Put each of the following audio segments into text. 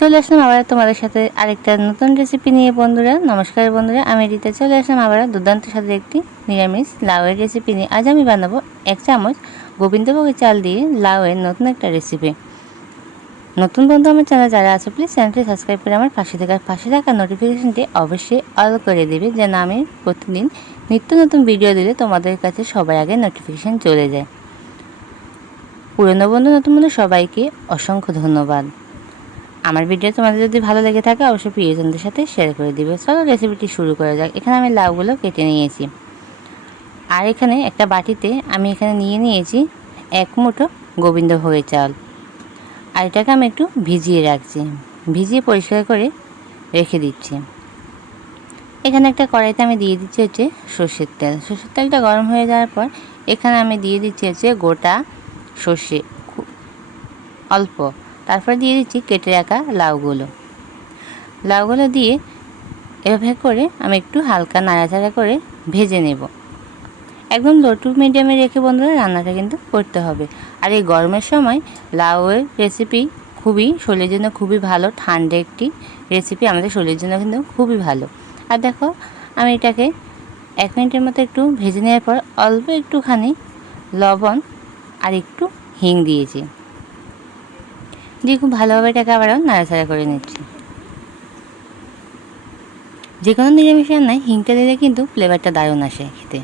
চলে আসলাম আবার তোমাদের সাথে আরেকটা নতুন রেসিপি নিয়ে বন্ধুরা। নমস্কার বন্ধুরা, আমি রিতা চলে আসলাম আবার দুর্দান্ত সাথে একটি নিরামিষ লাউয়ের রেসিপি নিয়ে। আজ আমি বানাবো 1 চামচ গোবিন্দভোগের চাল দিয়ে লাউয়ের নতুন একটা রেসিপি। নতুন বন্ধু আমার চ্যানেল যারা আছে প্লিজ চ্যানেলটি সাবস্ক্রাইব করে আমার পাশে থাকা নোটিফিকেশনটি অবশ্যই অল করে দেবে, যেন আমি প্রতিদিন নিত্য নতুন ভিডিও দিলে তোমাদের কাছে সবার আগে নোটিফিকেশন চলে যায়। পুরনো বন্ধু নতুন বন্ধু সবাইকে অসংখ্য ধন্যবাদ। আমার ভিডিও তোমাদের যদি ভালো লেগে থাকে অবশ্যই প্রিয়জনদের সাথে শেয়ার করে দিবে। চলো রেসিপিটি শুরু করা যাক। এখানে আমি লাউগুলো কেটে নিয়েছি, আর এখানে একটা বাটিতে আমি এখানে নিয়ে নিয়েছি 1 মুঠো গোবিন্দভোগের চাল, আর এটাকে আমি একটু ভিজিয়ে রাখছি, ভিজিয়ে পরিষ্কার করে রেখে দিচ্ছি। এখানে একটা কড়াইতে আমি দিয়ে দিচ্ছি হচ্ছে সর্ষের তেল। সর্ষের তেলটা গরম হয়ে যাওয়ার পর এখানে আমি দিয়ে দিচ্ছি হচ্ছে গোটা সর্ষে অল্প, তারপর দিয়ে দিচ্ছি কেটে রাখা লাউগুলো দিয়ে এভাবে করে আমি একটু হালকা নাড়াচাড়া করে ভেজে নেব। একদম লো টু মিডিয়ামে রেখে বন্ধুরা রান্নাটা কিন্তু করতে হবে। আর এই গরমের সময় লাউয়ের রেসিপি খুবই শরীরের জন্য খুবই ভালো, ঠান্ডা একটি রেসিপি, আমাদের শরীরের জন্য কিন্তু খুবই ভালো। আর দেখো আমি এটাকে 1 মিনিটের মতো একটু ভেজে নেওয়ার পর অল্প একটুখানি লবণ আর একটু হিং দিয়েছি, দিয়ে খুব ভালোভাবে এটাকে আবারও নাড়াচাড়া করে নিচ্ছি। যে কোনো নিরামিষ রান্নায় হিংটা দিলে কিন্তু ফ্লেভারটা দারুণ আসে খেতে।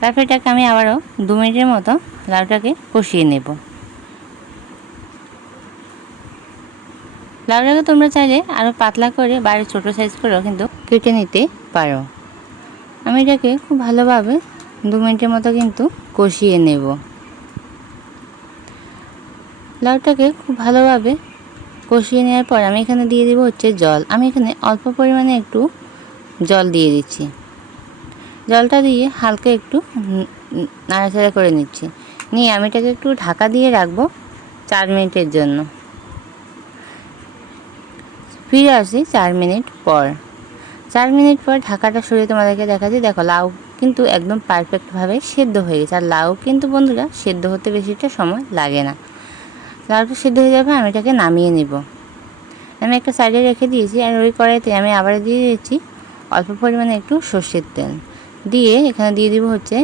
তারপর এটাকে আমি আবারও 2 মিনিটের মতো লাউটাকে কষিয়ে নেব। লাউটাকে তোমরা চাইলে আরও পাতলা করে বা আরও ছোটো সাইজ করেও কিন্তু কেটে নিতে পারো। আমি এটাকে খুব ভালোভাবে 2 মিনিটের মতো কিন্তু কষিয়ে নেব। লাউটাকে খুব ভালোভাবে কষিয়ে নেওয়ার পর আমি এখানে দিয়ে দেবো হচ্ছে জল। আমি এখানে অল্প পরিমাণে একটু জল দিয়ে দিচ্ছি। জলটা দিয়ে হালকা একটু নাড়াচাড়া করে নিচ্ছি, নিয়ে আমি এটাকে একটু ঢাকা দিয়ে রাখবো 4 মিনিটের জন্য। ফিরে আসি 4 মিনিট পর। 4 মিনিট পর ঢাকাটা সরিয়ে তোমাদেরকে দেখাচ্ছি। দেখো লাউ কিন্তু একদম পারফেক্টভাবে সেদ্ধ হয়ে গেছে। আর লাউ কিন্তু বন্ধুরা সেদ্ধ হতে বেশিটা সময় লাগে না। লাউটা সেদ্ধ হয়ে যাবে, আমি এটাকে নামিয়ে নেব। আমি একটা সাইডে রেখে দিয়েছি, আর ওই কড়াইতে আমি আবার দিয়ে দিয়েছি অল্প পরিমাণে একটু সর্ষের তেল, দিয়ে এখানে দিয়ে দিব হচ্ছে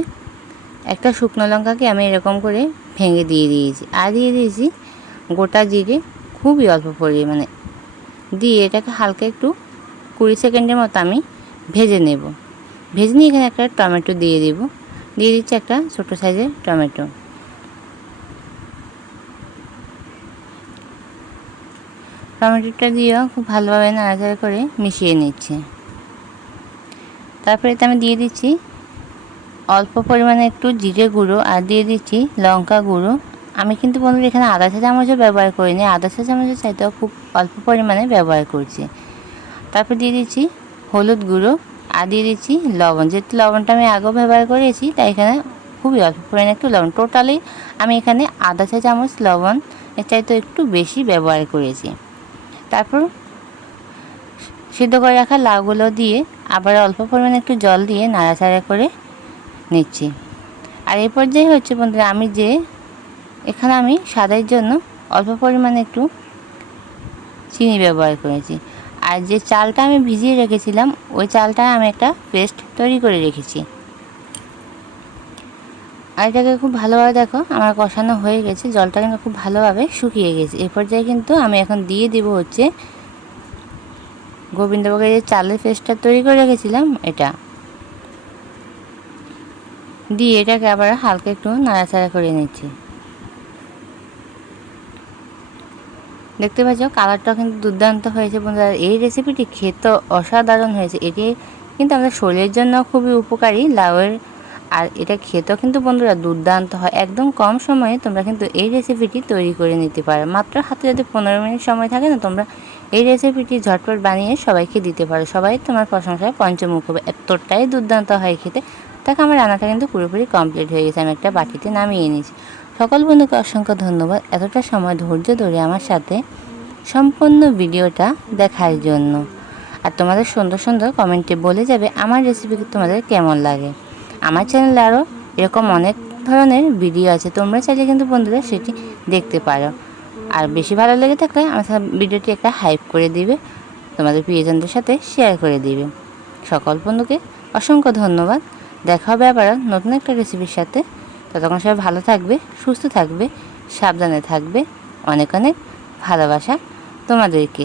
একটা শুকনো লঙ্কাকে আমি এরকম করে ভেঙে দিয়ে দিয়েছি, আর দিয়ে দিয়েছি গোটা জিরে খুবই অল্প পরিমাণে, দিয়ে এটাকে হালকা একটু 20 সেকেন্ডের মতো আমি ভেজে নেব। ভেজে নিয়ে এখানে একটা টমেটো দিয়ে দিচ্ছি একটা ছোটো সাইজের টমেটো। টমেটোটা দিয়েও খুব ভালোভাবে নাড়াচাড়া করে মিশিয়ে নিচ্ছি। তারপরে এতে আমি দিয়ে দিচ্ছি অল্প পরিমাণে একটু জিরে গুঁড়ো, আর দিয়ে দিচ্ছি লঙ্কা গুঁড়ো। আমি কিন্তু বন্ধুরা এখানে আধা চা চামচও ব্যবহার করিনি, আধা চা চামচের চাইতেও খুব অল্প পরিমাণে ব্যবহার করছি। তারপর দিয়ে দিচ্ছি হলুদ গুঁড়ো, আর দিয়ে দিচ্ছি লবণ। যেহেতু লবণটা আমি আগেও ব্যবহার করেছি তাই এখানে খুবই অল্প পরিমাণে একটু লবণ, টোটালি আমি এখানে আধা চা চামচ লবণ এর চাইতেও একটু বেশি ব্যবহার করেছি। তারপর সিদ্ধ করে রাখা লাউগুলো দিয়ে আবার অল্প পরিমাণে একটু জল দিয়ে নাড়াচাড়া করে নিচ্ছি। আর এই পর্যায়ে হচ্ছে বন্ধুরা এখানে আমি স্বাদের জন্য অল্প পরিমাণে একটু চিনি ব্যবহার করেছি। আর যে চালটা আমি ভিজিয়ে রেখেছিলাম ওই চালটা আমি একটা পেস্ট তৈরি করে রেখেছি। আর এটাকে খুব ভালোভাবে দেখো আমার কষানো হয়ে গেছে, জলটা কিন্তু খুব ভালোভাবে শুকিয়ে গেছে। এই পর্যায়ে কিন্তু আমি এখন দিয়ে দিব হচ্ছে গোবিন্দভোগের যে চালের পেস্টটা তৈরি করে রেখেছিলাম এটা দিয়ে এটাকে আবার হালকা একটু নাড়াচাড়া করে নিচ্ছি। দেখতে পাচ্ছ কালারটাও কিন্তু দুর্দান্ত হয়েছে বন্ধুরা। এই রেসিপিটি খেতে অসাধারণ হয়েছে। এটি কিন্তু আমাদের শরীরের জন্য খুবই উপকারী লাউয়ের, আর এটা খেতেও কিন্তু বন্ধুরা দুর্দান্ত হয়। একদম কম সময়ে তোমরা কিন্তু এই রেসিপিটি তৈরি করে নিতে পারো। মাত্র হাতে যদি 15 মিনিট সময় থাকে না, তোমরা এই রেসিপিটি ঝটপট বানিয়ে সবাইকে দিতে পারো। সবাই তোমার প্রশংসায় পঞ্চমুখ হবে, এতটাই দুর্দান্ত হয় খেতে। দেখো আমার রান্নাটা কিন্তু পুরোপুরি কমপ্লিট হয়ে গেছে, আমি একটা বাটিতে নামিয়ে নিয়েছি। সকল বন্ধুকে অসংখ্য ধন্যবাদ এতটা সময় ধৈর্য ধরে আমার সাথে সম্পূর্ণ ভিডিওটা দেখার জন্য। আর তোমাদের সুন্দর সুন্দর কমেন্টে বলে যাবে আমার রেসিপি তোমাদের কেমন লাগে। আমার চ্যানেলে আরও এরকম অনেক ধরনের ভিডিও আছে, তোমরা চাইলে কিন্তু বন্ধুরা সেটি দেখতে পারো। আর বেশি ভালো লেগে থাকলে আমার ভিডিওটি একটা হাইপ করে দিবে, তোমাদের প্রিয়জনদের সাথে শেয়ার করে দিবে। সকল বন্ধুকে অসংখ্য ধন্যবাদ। দেখা হবে আবার নতুন একটা রেসিপির সাথে। ততক্ষণ সবাই ভালো থাকবে, সুস্থ থাকবে, সাবধানে থাকবে। অনেক অনেক ভালোবাসা তোমাদেরকে।